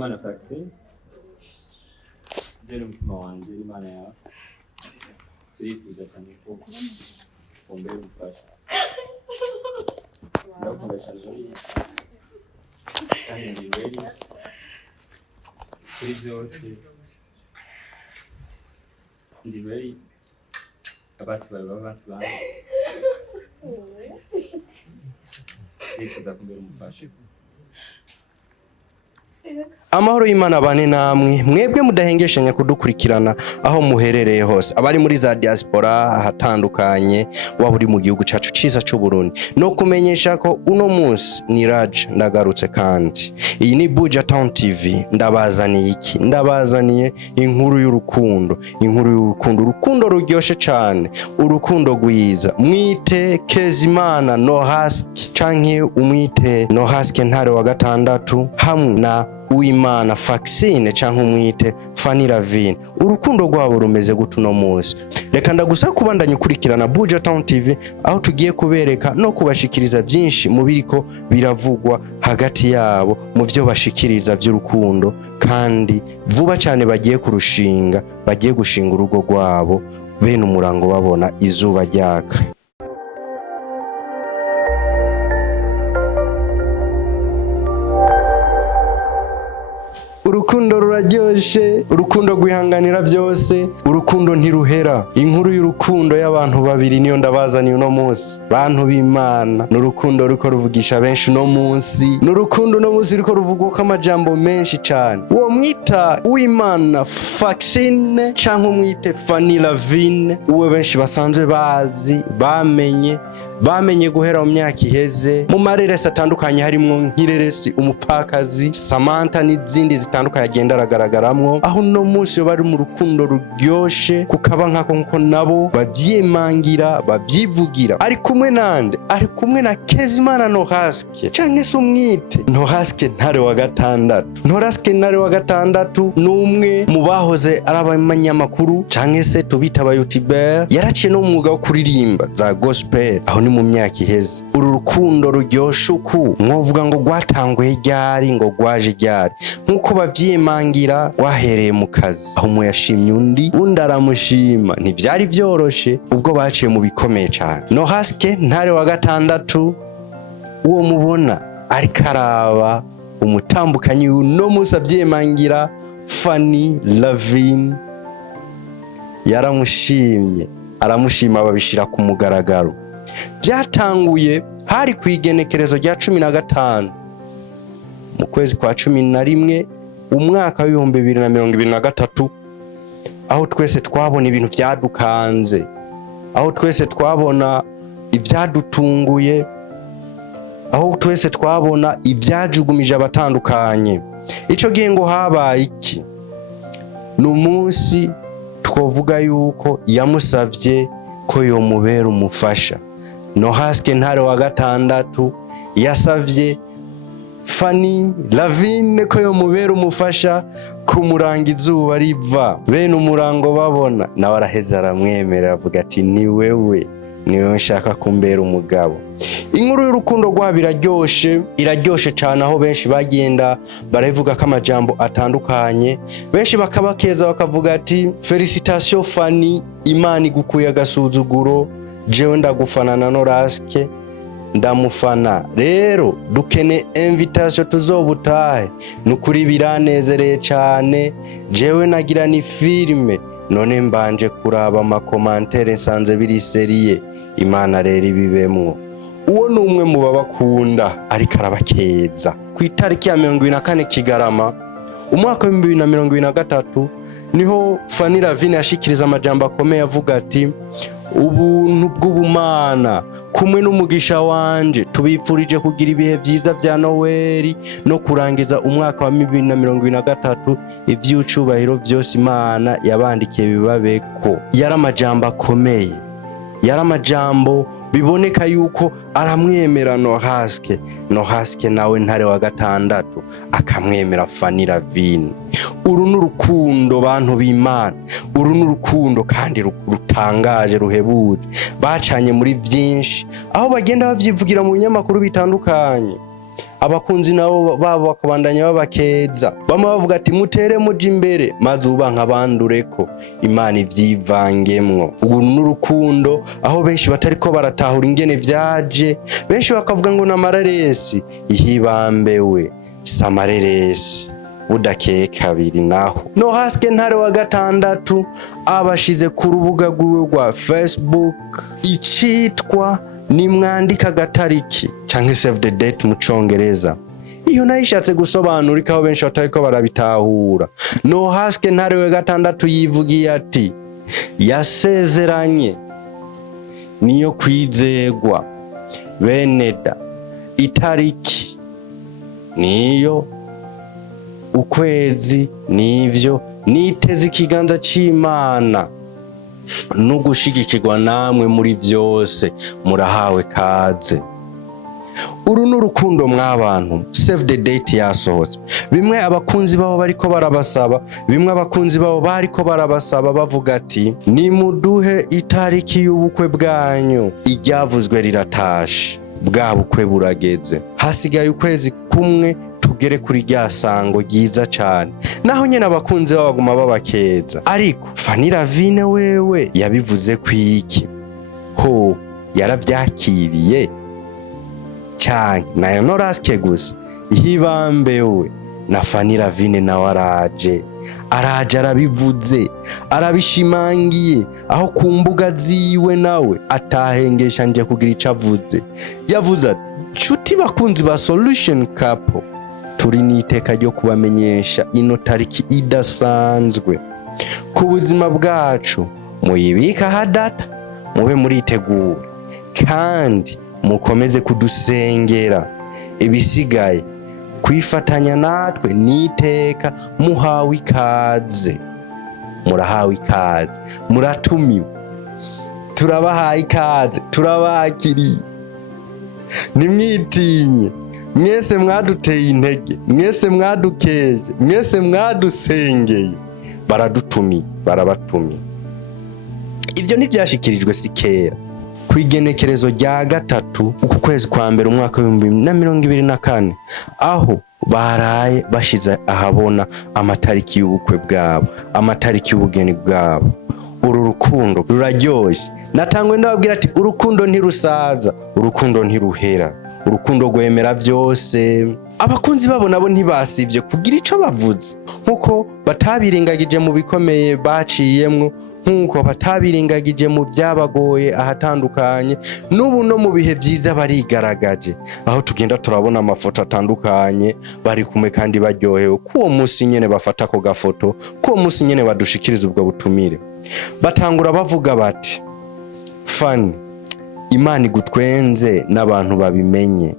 Imana vaccine jere umutima wanje Imana yawe turifuza cyane ko ombere umufasha ndakoresha jori kandi ndi ready kuri byose ndi ready abasi bantu turifuza kumbera umufasha. Amahoro y'Imana bane namwe mwebwe mudahengeshanya kudukurikirana aho muherereye hose abari muri za diaspora ahatandukanye waba uri mu gihugu cacu ciza c'u Burundi no kumenyesha ko uno munsi ni Raj ndagarutse kandi iyi ni Buja Town TV ndabazaniye iki ndabazaniye inkuru y'urukundo urukundo ruryoshe cane urukundo gwiza mwite Kezimana NORASQUE canke umwite NORASQUE ntare wa gatandatu hamwe na Uwimana vaccine canke umwite FANNY LAVINE urukundo rwabo rumeze gutuno munsi. Reka ndagusaba kubandanya ukurikirana Buja Town TV aho tugiye kubereka no kubashikiriza byinshi mu biriko biravugwa hagati yabo mu byo bashikiriza by'urukundo kandi vuba cyane bagiye gushinga urugo rwabo bene umurango babona izuba ryaka. Urukundo ruraryoshe, urukundo gwihanganira byose, urukundo ntiruhera. Inkuru y'urukundo y'abantu babiri niyo ndabazaniye uno munsi. Bantu b'Imana, n'urukundo ruko ruvugisha benshi uno munsi. N'urukundo uno munsi ruko ruvugwa ko amajambo menshi cyane. Uwo mwita Uwimana vaccine canke umwite FANNY LAVINE, uwe benshi basanzwe bazi, bamenye guhera mu myaka iheze mu mareresi atandukanye harimo nk'ireresi umupfakazi Samantha n'izindi zitandukanye agenda aragaragaramwo aho no munsi yo bari mu rukundo ruryoshe kukaba nkako nabo babyimangira babyivugira ari kumwe nande ari kumwe na Kezimana NORASQUE canke se umwite NORASQUE ntare wa gatandatu. NORASQUE ntare wa gatandatu numwe mu bahoze ari abanyamakuru canke se tubita aba YouTuber yaraciye no umwuga wo kuririmba za gospel aho mu myaka iheze. Uru rukundo ruryoshe uku mwovuga ngo rwatanguye ryari ngo rwaje ryari nkuko bavyimangira wahereye mu kazi aho umwe yashimye undi aramushima ntivyari byoroshe ubwo baciye mu bikomeye cyane. NORASQUE ntare wa gatandatu uwo mubona ari karaba umutambukanyi no munsi avyimangira FANNY LAVINE yaramushimye aramushima babishira ku mugaragaro. Byatanguye hari kwigenekerezo rya 15 mu kwezi kwa 11 umwaka wa 2023 aho twese twabona ibintu byadukanze aho twese twabona ibyadutunguye aho twese twabona ibyajugumije abatandukanye. Ico gihe ngo habaye iki n'umunsi twovuga yuko yamusavye ko yomubera umufasha. NORASQUE ntare wa gatandatu yasavye FANNY LAVINE ko yomubera umufasha kumuranga izuba riva bene umurango babona nawe araheza aramwemerera avuga ati ni wewe nshaka kumbera umugabo. Inkuru y'urukundo rwabo iraryoshe cyane aho benshi bagenda baravuga ko amajambo atandukanye benshi bakabakeza bakavuga ati felicitation FANNY Imana igukuye agasuzuguro jewe ndagufana na NORASQUE ndamufana rero dukene invitation tuzobutahe nukuri biranezereye cyane jewe nagira ni filme none mbanje kuraba amakomantere nsanze biri serie Imana rero ibibemwo. Uwo numwe mu babakunda ariko arabakeza ku itariki ya 24 Kigarama umwaka wa 2023 niho FANNY LAVINE yashikiriza amajambo akomeye avuga ati ubuntu bw'ubumana kumwe n'umugisha wanje tubipfurije kugira ibihe byiza bya Noel no kurangiza umwaka wa 2023 ivy'ucubahiro byose Imana yabandikiye bibabeko. Yaramajambo akomeye yaramajambo biboneka yuko aramwemera NORASQUE nawe ntare wa gatandatu akamwemera FANNY LAVINE. Uru n'urukundo bantu b'Imana, uru n'urukundo kandi rutangaje ruhebuje bacanye muri byinshi aho bagenda bavyivugira mu binyamakuru bitandukanye abakunzi nabo babo bakabandanya babakeza, bamwe bavuga ati mutere muje imbere maze ubanka bandureko, Imana ivyivangemwo. Ubu n'urukundo aho benshi batariko baratahura ingene vyaje, benshi bakavuga ngo n'amareresi, ihibambewe samareresi budakeye kabiri. Naho NORASQUE ntare wa gatandatu abashize ku rubuga rwiwe rwa Facebook icitwa nimwandika gatariki canke save the date mu congereza. Iyo nayishatse gusobanura ikaho benshi batariko barabitahura. NORASQUE ntare wa gatandatu yivugiye ati yasezeranye niyo kwizegwa, beneda itariki niyo, ukwezi nivyo, niteze ikiganza c'Imana no gushigikirwa namwe muri vyose, murahawe kaze. Uru n'urukundo mw'abantu. Save the date yasohotse, bimwe abakunzi babo bariko barabasaba, bimwe abakunzi babo bariko barabasaba bavuga ati nimuduhe itariki y'ubukwe bwanyu, iryavuzwe riratashe, bwa bukwe burageze, hasigaye ukwezi kumwe tugere kuri rya sango ryiza cane. Naho nyene abakunzi babaguma babakeza, ariko FANNY LAVINE wewe yabivuze kwiki? Ho yaravyakiriye canke nayo NORASQUE gusa? Ihibambewe na FANNY LAVINE nawe araje arabivuze, arabishimangiye, aho ku mbuga ziwe nawe atahengesha nje kugira ico avuze. Yavuze ati nshuti bakunzi ba Solution Couple, turi n'iteka ryo kubamenyesha ino tariki idasanzwe ku buzima bwacu, muyibika hadata, mube muritegura kandi mukomeze kudusengera. Ibisigaye kwifatanya natwe n'iteka, muhawe ikaze, murahawe ikaze, muratumiwe, turabahaye ikaze, turabakiriye. Nimwitinye mwese mwaduteye intege, mwese mwadukeje, mwese mwadusengeye, baradutumiye, barabatumiye. Ivyo ntivyashikirijwe sikera kwigenekerezo rya gatatu uku kwezi kwa mbere umwaka wa 2024, aho baraye bashize ahabona amatariki y'ubukwe bwabo, amatariki y'ubugeni bwabo. Uru rukundo ruraryoshye. Natangwe ndababwira ati urukundo ntirusaza, urukundo ntiruhera, urukundo rwemera byose. Abakunzi babo nabo ntibasivye kugira ico bavuze, nkuko batabirengagije mu bikomeye baciyemwo, nkuko batabirengagije mu byabagoye ahatandukanye. N'ubu no mu bihe byiza barigaragaje, aho tugenda turabona amafoto atandukanye bari kumwe kandi baryohewe. Kuwo munsi nyene bafata ko gafoto, kuwo munsi nyene badushikiriza ubwo butumire, batangura bavuga bati FANNY, Imana igutwenze n'abantu babimenye.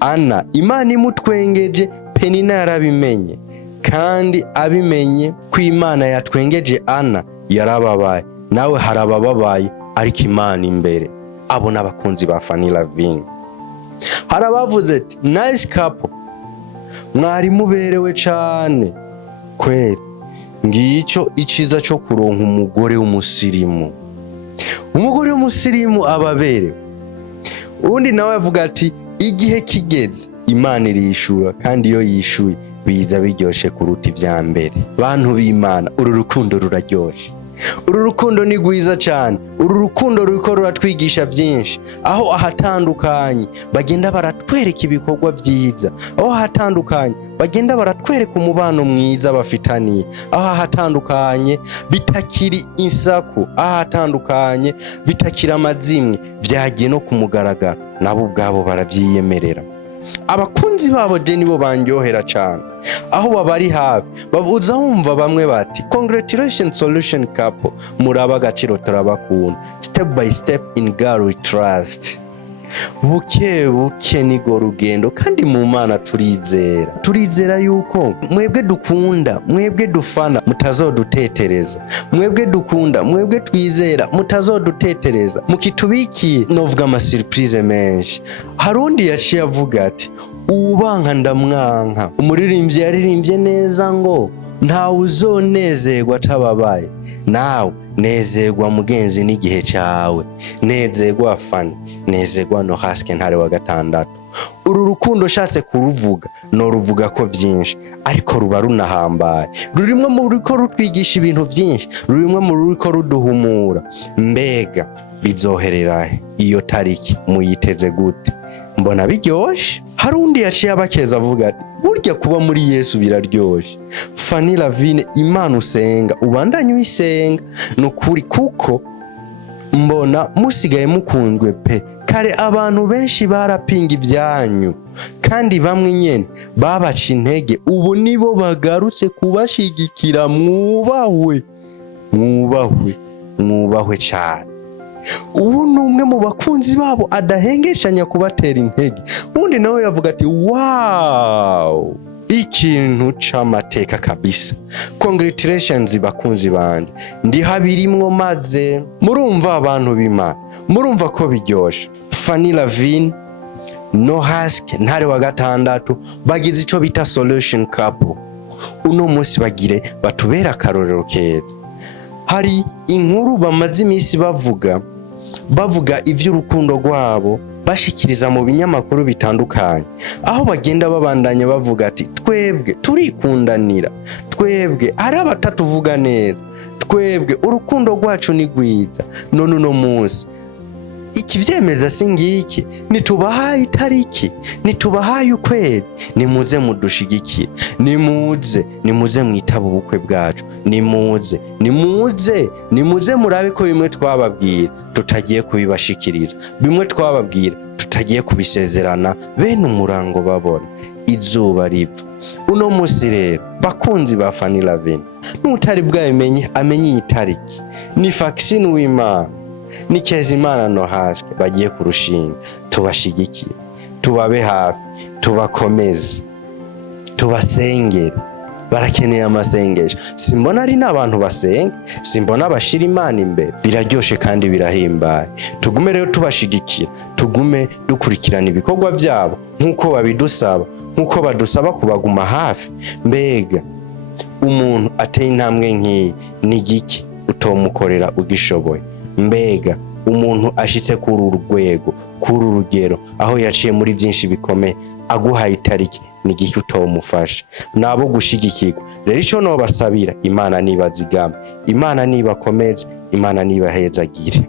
Ana, Imana imutwengeje, Penina yarabimenye, kandi abimenye ko Imana yatwengeje Ana yarababaye, nawe harabababaye, ariko Imana imbere. Abo n'abakunzi ba FANNY LAVINE. Harabavuze ati nice couple, mwari muberewe cane kweri, ngico iciza cyo kuronka umugore w'umusirimu. Umugore w'umusirimu ababerewe. Undi nawe avuga ati igihe kigeze, Imana irishura, kandi iyo yishuye biza biryoshe kuruta ivya mbere. Bantu b'Imana, uru rukundo ruraryoshe, uru rukundo ni rwiza cyane. Uru rukundo ruriko ruratwigisha byinshi, aho ahatandukanye bagenda baratwereka ibikorwa byiza, aho ahatandukanye bagenda baratwereka umubano mwiza bafitaniye, aho ahatandukanye bitakiri insaku, aho ahatandukanye bitakira amazimwe, vyagiye no kumugaragaro, nabo ubwabo baravyiyemerera. Abakunzi babo je nibo bandyohera cyane, aho babari hafi bavuza humva bamwe bati congratulations Solution Couple, muraba agaciro turabakunda, step by step in God we trust. Buke buke nigo rugendo, kandi mu Mana turizera yuko mwebwe dukunda, mwebwe dufana, mutazodutetereza, mwebwe dukunda, mwebwe twizera, mutazodutetereza, mukitubikiye novuga ama surprise menshi. Harundi yaciye avuga ati ubanka ndamwanka. Umuririmbyi yaririmbye neza ngo nta uzonezerwa atababaye. Nawe nezerwa mugenzi n'igihe cyawe, nezerwa FANNY, nezerwa NORASQUE ntare wa gatandatu. uru rukundo shase kuruvuga no ruvuga ko vyinshi ariko ruba runahambaye, rurimwe mu ruriko rutwigisha ibintu vyinshi, rurimwe mu ruriko ruduhumura. Mbega bizoherera iyo tariki muyiteze gute? Mbona biryoshe. Hari undi yaciye abakeza avuga ati burya kuba muri Yesu biraryoshe. Fanny Lavine, Imana usenga ubandanye uyisenga nukuri, kuko mbona musigaye mukunzwe pe. Kare abantu benshi barapinga ibyanyu kandi bamwe nyene babaca intege, ubu nibo bagarutse kubashigikira. Mwubahwe, mwubahwe, mwubahwe cyane. Ubu ni umwe mu bakunzi babo adahengeshanya kubatera intege. Undi nawe yavuga ati wow, ikintu c'amateka kabisa. Congratulations bakunzi bandi, ndi habirimwo maze murumva abantu b'Imana, murumva ko biryoshe. Fanny Lavine, NORASQUE ntare wa gatandatu bagize ico bita solution couple. Uno munsi bagire batubera akarorero keza. Hari inkuru bamaze imisi bavuga ivy'urukundo rwabo, bashikiriza mu binyamakuru bitandukanye, aho bagenda babandanya bavuga ati twebwe turikundanira, twebwe ari abatatuvuga neza, twebwe urukundo rwacu ni rwiza. None uno munsi ikivyemeza singiki, nitubahaye itariki, nitubahaye ukwezi, nimuze mudushigikire, nimuze mwitaba ubukwe bwacu, nimuze murabe ko bimwe twababwira tutagiye kubibashikiriza, bimwe twababwira tutagiye kubisezerana bene umurango babona izuba riva. Uno munsi rero bakunzi ba Fanny Lavine, n'utari bwabimenye amenye iyi tariki, ni vaccine w'Imana, ni Kezimana NORASQUE bagiye kurushinga. Tubashigikire, tubabe hafi, tubakomeze, tubasengere. Barakeneye amasengesho. Simbona ari n'abantu basenga, simbona bashira Imana imbere. Biraryoshe kandi birahimbaye. Tugume rero tubashigikira, tugume dukurikirana ibikorwa byabo nkuko babidusaba, nkuko badusaba kubaguma hafi. Mbega umuntu ateye intambwe nk'iyi ni giki utomukorera ugishoboye? Mbega umuntu ashitse kuri urwego, kuri urugero, aho yaciye muri byinshi bikomeye, aguhaye itariki, ni giki utomufasha? Nabo gushigikirwa. Rero ico no basabira, Imana nibazigama, Imana nibakomeze, Imana nibahezagire.